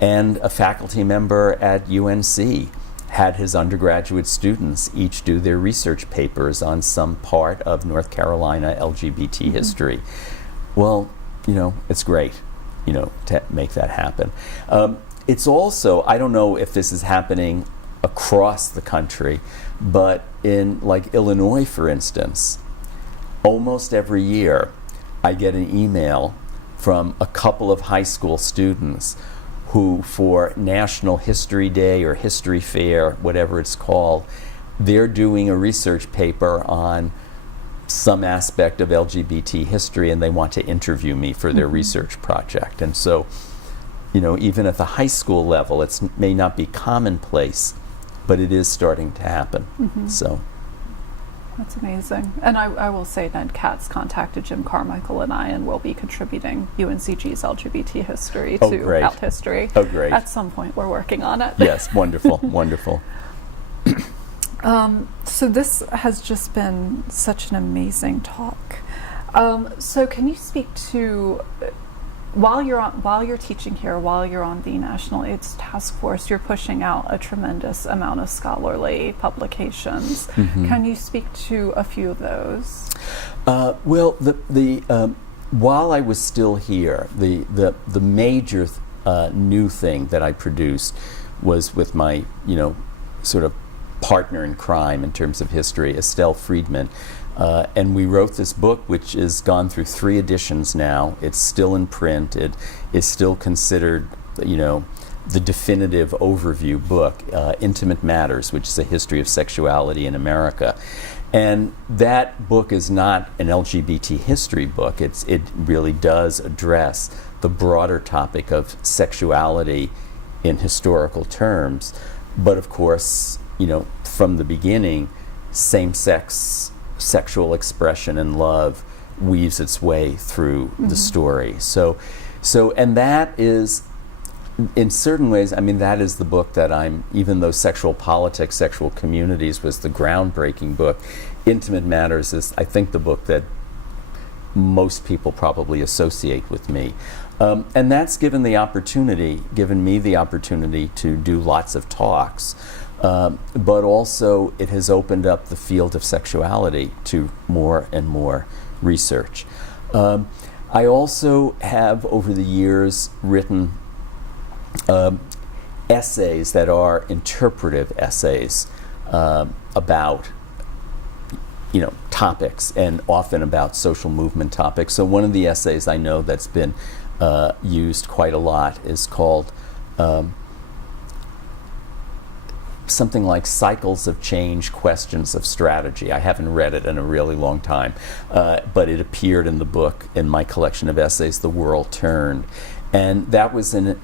And a faculty member at UNC had his undergraduate students each do their research papers on some part of North Carolina LGBT history. Well, it's great, to make that happen. It's also, I don't know if this is happening across the country, but in Illinois, for instance, almost every year I get an email from a couple of high school students who, for National History Day or History Fair, whatever it's called, they're doing a research paper on some aspect of LGBT history, and they want to interview me for their research project. And so, even at the high school level, it may not be commonplace, but it is starting to happen. So that's amazing. And I will say that Kat's contacted Jim Carmichael and I, and we'll be contributing UNCG's LGBT history to Out History. Oh, great. At some point, we're working on it. Yes, wonderful, wonderful. So this has just been such an amazing talk. So can you speak to, while you're teaching here, while you're on the National AIDS Task Force, you're pushing out a tremendous amount of scholarly publications. Can you speak to a few of those? Well, while I was still here, the major new thing that I produced was with my sort of partner in crime in terms of history, Estelle Friedman. And we wrote this book, which has gone through 3 editions now. It's still in print. It is still considered, the definitive overview book, Intimate Matters, which is a history of sexuality in America. And that book is not an LGBT history book. It really does address the broader topic of sexuality in historical terms. But of course, from the beginning, same-sex sexual expression and love weaves its way through the story. So, and that is, in certain ways, that is the book that even though Sexual Politics, Sexual Communities was the groundbreaking book, Intimate Matters is, I think, the book that most people probably associate with me. And that's given me the opportunity to do lots of talks. But also it has opened up the field of sexuality to more and more research. I also have, over the years, written essays that are interpretive essays about topics, and often about social movement topics. So one of the essays I know that's been used quite a lot is called something like Cycles of Change, Questions of Strategy. I haven't read it in a really long time, but it appeared in the book, in my collection of essays, The World Turned. And that was an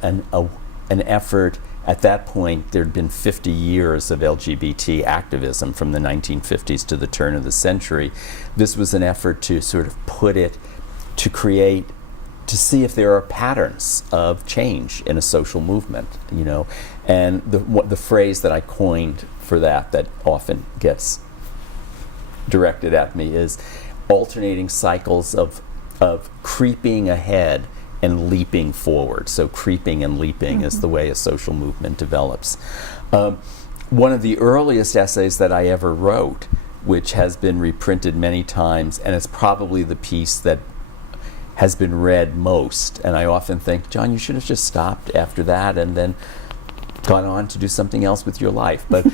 effort. At that point, there'd been 50 years of LGBT activism from the 1950s to the turn of the century. This was an effort to sort of put it, to see if there are patterns of change in a social movement, And the phrase that I coined for that often gets directed at me is alternating cycles of creeping ahead and leaping forward. So creeping and leaping is the way a social movement develops. One of the earliest essays that I ever wrote, which has been reprinted many times, and it's probably the piece that has been read most, and I often think, John, you should have just stopped after that and then gone on to do something else with your life. But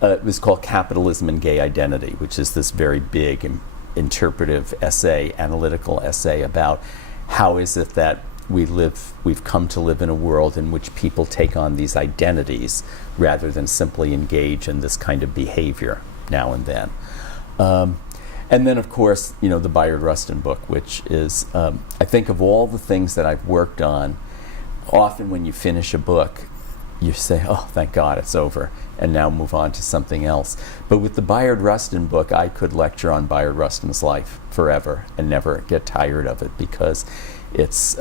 it was called Capitalism and Gay Identity, which is this very big interpretive essay, analytical essay about how is it that we've come to live in a world in which people take on these identities rather than simply engage in this kind of behavior now and then. And then, of course, the Bayard Rustin book, which is, I think of all the things that I've worked on, often when you finish a book, you say, oh, thank God it's over, and now move on to something else. But with the Bayard Rustin book, I could lecture on Bayard Rustin's life forever and never get tired of it, because it's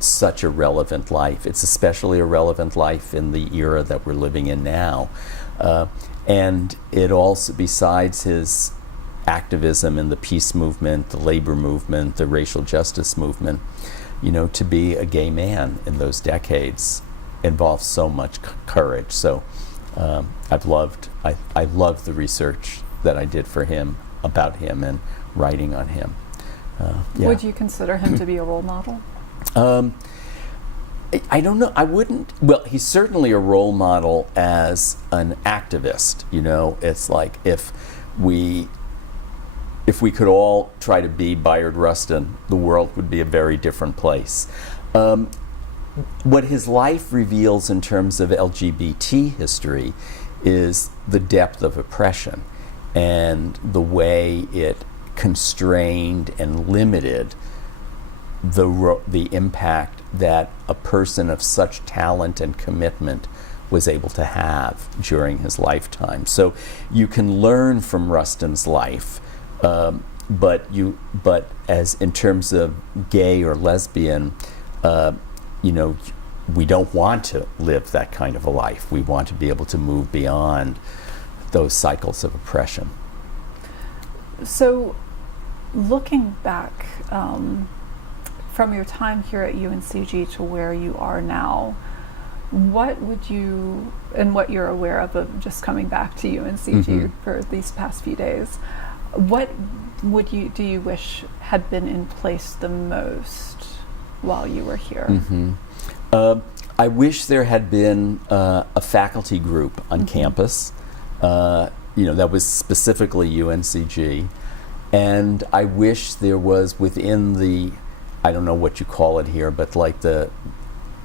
such a relevant life. It's especially a relevant life in the era that we're living in now. And it also, besides his activism in the peace movement, the labor movement, the racial justice movement, to be a gay man in those decades involves so much courage. So I loved the research that I did for him, about him, and writing on him. Yeah. Would you consider him to be a role model? I don't know. I wouldn't. Well, he's certainly a role model as an activist. It's like if we could all try to be Bayard Rustin, the world would be a very different place. What his life reveals in terms of LGBT history is the depth of oppression and the way it constrained and limited the impact that a person of such talent and commitment was able to have during his lifetime. So you can learn from Rustin's life, but as in terms of gay or lesbian, we don't want to live that kind of a life. We want to be able to move beyond those cycles of oppression. So, looking back from your time here at UNCG to where you are now, what would you, and what you're aware of just coming back to UNCG for these past few days, what do you wish had been in place the most while you were here? I wish there had been a faculty group on campus, that was specifically UNCG, and I wish there was within the, I don't know what you call it here, but like the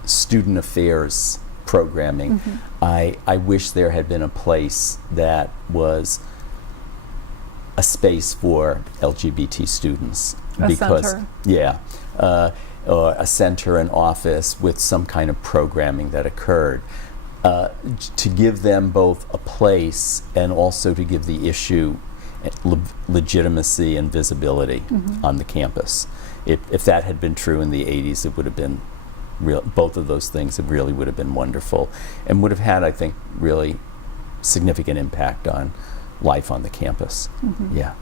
student affairs programming, I wish there had been a place that was a space for LGBT students. Center. Yeah. Or a center, an office with some kind of programming that occurred, to give them both a place and also to give the issue legitimacy and visibility on the campus. If that had been true in the 80s, it would have been both of those things really would have been wonderful and would have had, I think, really significant impact on life on the campus. Yeah.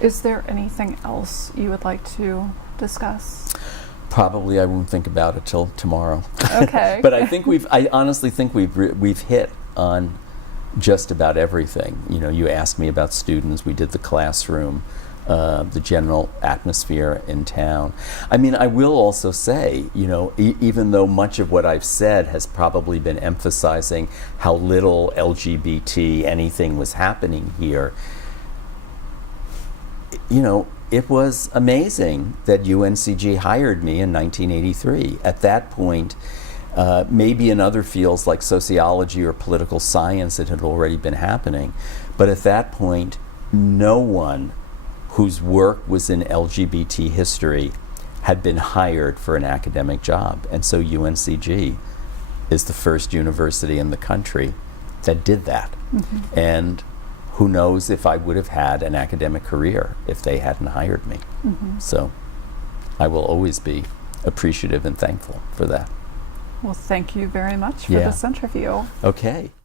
Is there anything else you would like to discuss? Probably I won't think about it till tomorrow. Okay. But I honestly think we've hit on just about everything. You asked me about students. We did the classroom, the general atmosphere in town. I mean, I will also say, even though much of what I've said has probably been emphasizing how little LGBT anything was happening here, it was amazing that UNCG hired me in 1983. At that point, maybe in other fields like sociology or political science, it had already been happening. But at that point, no one whose work was in LGBT history had been hired for an academic job. And so UNCG is the first university in the country that did that. And who knows if I would have had an academic career if they hadn't hired me. So I will always be appreciative and thankful for that. Well, thank you very much for this interview. Okay.